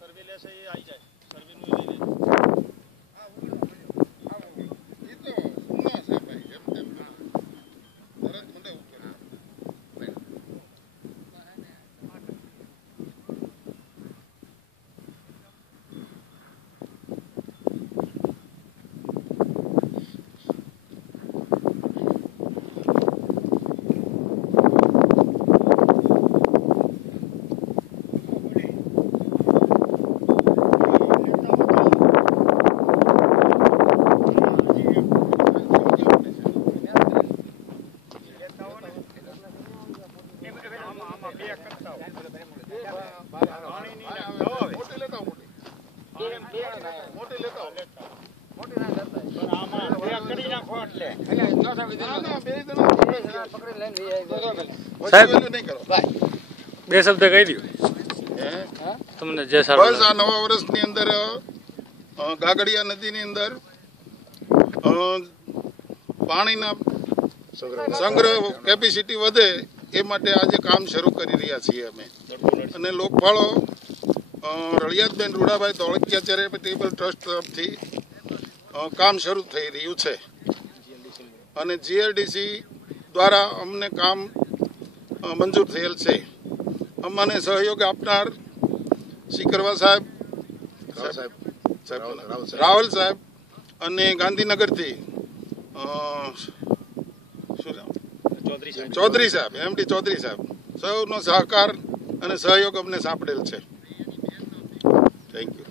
સર્વે લેશે એ આવી જાય સર્વેનું લઈ લે બે શબ્દ કહી દો તમને જે સારું બસ આ નવા વર્ષની અંદર ગાગડિયા નદીની અંદર પાણીના સંગ્રહ કેપેસિટી વધે એ માટે આજે કામ શરૂ કરી રહ્યા છીએ અમે અને લોકફાળો રળિયાતબેન રૂડાભાઈ ધોળકિયા ચેરિટેબલ ટ્રસ્ટ તરફથી કામ શરૂ થઈ રહ્યું છે અને જીઆરડીસી દ્વારા અમને કામ મંજૂર થયેલ છે. અમને સહયોગ આપનાર શિકરવા સાહેબ રાવલ સાહેબ અને ગાંધીનગરથી ચૌધરી સાહેબ એમટી ચૌધરી સાહેબ સૌનો સહકાર અને સહયોગ અમને સાંપડેલ છે. Thank you.